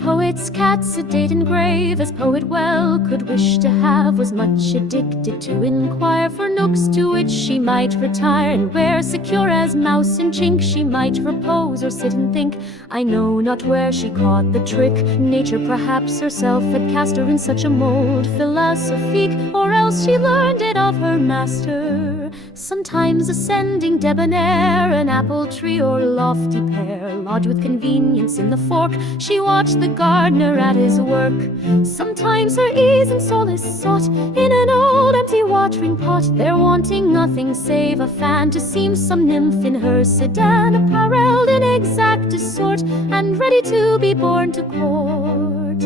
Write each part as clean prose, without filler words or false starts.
Poet's cat, sedate and grave, as poet well could wish to have, was much addicted to inquire for nooks to which she might retire, and where, secure as mouse in chink, she might repose or sit and think. I know not where she caught the trick. Nature perhaps herself had cast her in such a mould, philisophique, or else she learned it of her master. Sometimes ascending debonair, an apple tree or lofty pear, lodged with convenience in the fork, she watched the gard'ner at his work. Sometimes her ease and solace sought in an old empty wat'ring-pot, there wanting nothing save a fan to seem some nymph in her sedan, apparell'd in exactest sort, and ready to be borne to court.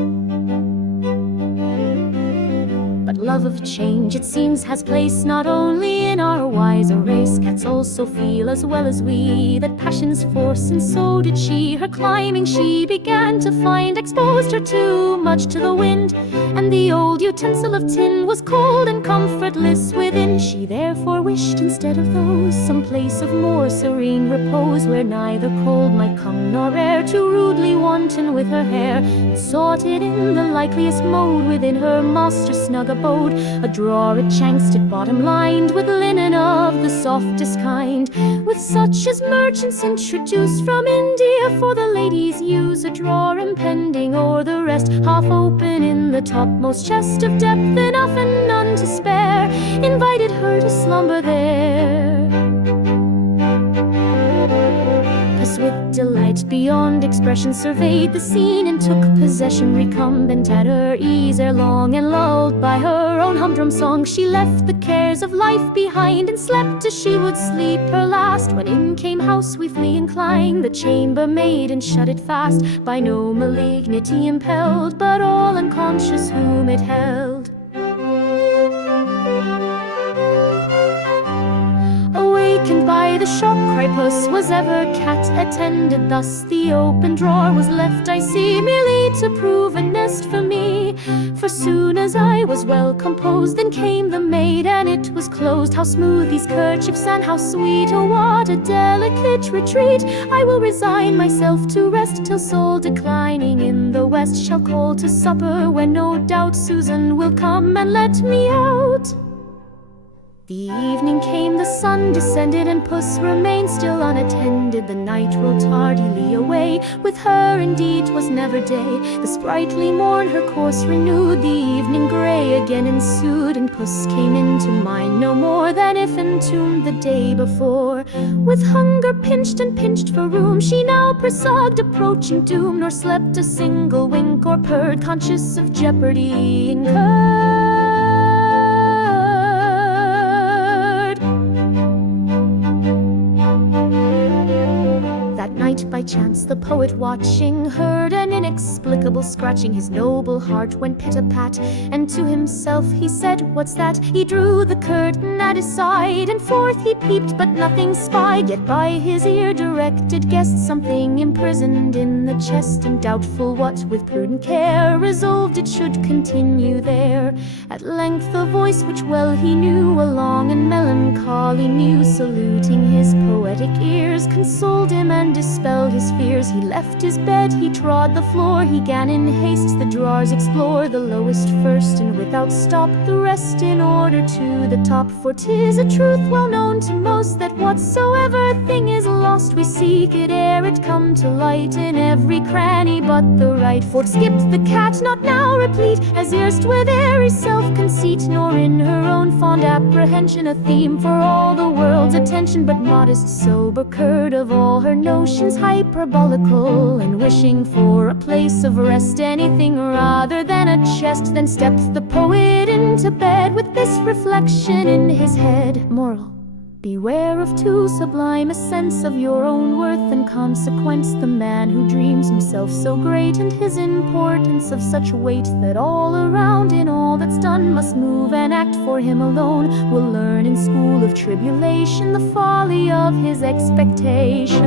But love of change, it seems, has place not only in our wiser race. Cats also feel as well as we that passion's force, and so did she. Her climbing she began to find exposed her too much to the wind, and the old utensil of tin was cold and comfortless within. She therefore wished, instead of those, some place of more serene repose, where neither cold might come nor air too rudely wanton with her hair, and sought it in the likeliest mode within her master's snug abode, a drawer at chanksted bottom lined with linen of the softest kind, with such as merchants introduced from India for the ladies' use, a drawer impending o'er the rest, half open in the topmost chest, of depth enough and none to spare, invited her to slumber there. Puss with delight beyond expression surveyed the scene, and took possession recumbent at her ease ere long, and lulled by her own humdrum song she left the cares of life behind, and slept as she would sleep her last, when in came housewifely inclined the chambermaid, and shut it fast, by no malignity impelled, but all unconscious whom it held. Awakened by the shock, cried puss, was ever cat attended thus? The open drawer was left, I see, merely to prove a nest for me. For soon as I was well composed, then came the maid, and it was closed. How smooth these kerchiefs, and how sweet! Oh, what a delicate retreat! I will resign myself to rest, till soul declining in the west shall call to supper, when no doubt Susan will come and let me out. The evening came, the sun descended, and puss remained still unattended. The night rolled tardily away, with her indeed 'twas never day. The sprightly morn her course renewed, the evening grey again ensued, and puss came into mind no more than if entombed the day before. With hunger pinched and pinched for room, she now presaged approaching doom, nor slept a single wink or purred, conscious of jeopardy incurred. By chance the poet watching heard an inexplicable scratching. His noble heart went pit-a-pat, and to himself he said, "What's that?" He drew the curtain at his side, and forth he peeped, but nothing spied. Yet by his ear directed guessed something imprisoned in the chest, and doubtful what, with prudent care, resolved it should continue there. At length a voice which well he knew, a long and melancholy mew, saluting his poetic ears, consoled him and dispelled his fears. He left his bed, he trod the floor, he 'gan in haste the drawers explore, the lowest first, and without stop the rest, in order to the top. For 'tis a truth well known to most, that whatsoever thing is lost, we seek it ere it come to light, in every cranny but the right. For skipped the cat, not now replete as erst with airy self-conceit, nor in her own fond apprehension a theme for all the world's attention, but modest, sober, curd of all her notions, hyperbolical, and wishing for a place of rest, anything rather than a chest. Then stepped the poet into bed, with this reflection in his head: Moral: Beware of too sublime a sense of your own worth and consequence. The man who dreams himself so great and his importance of such weight that all around in all that's done must move and act for him alone, will learn in school of tribulation the folly of his expectation.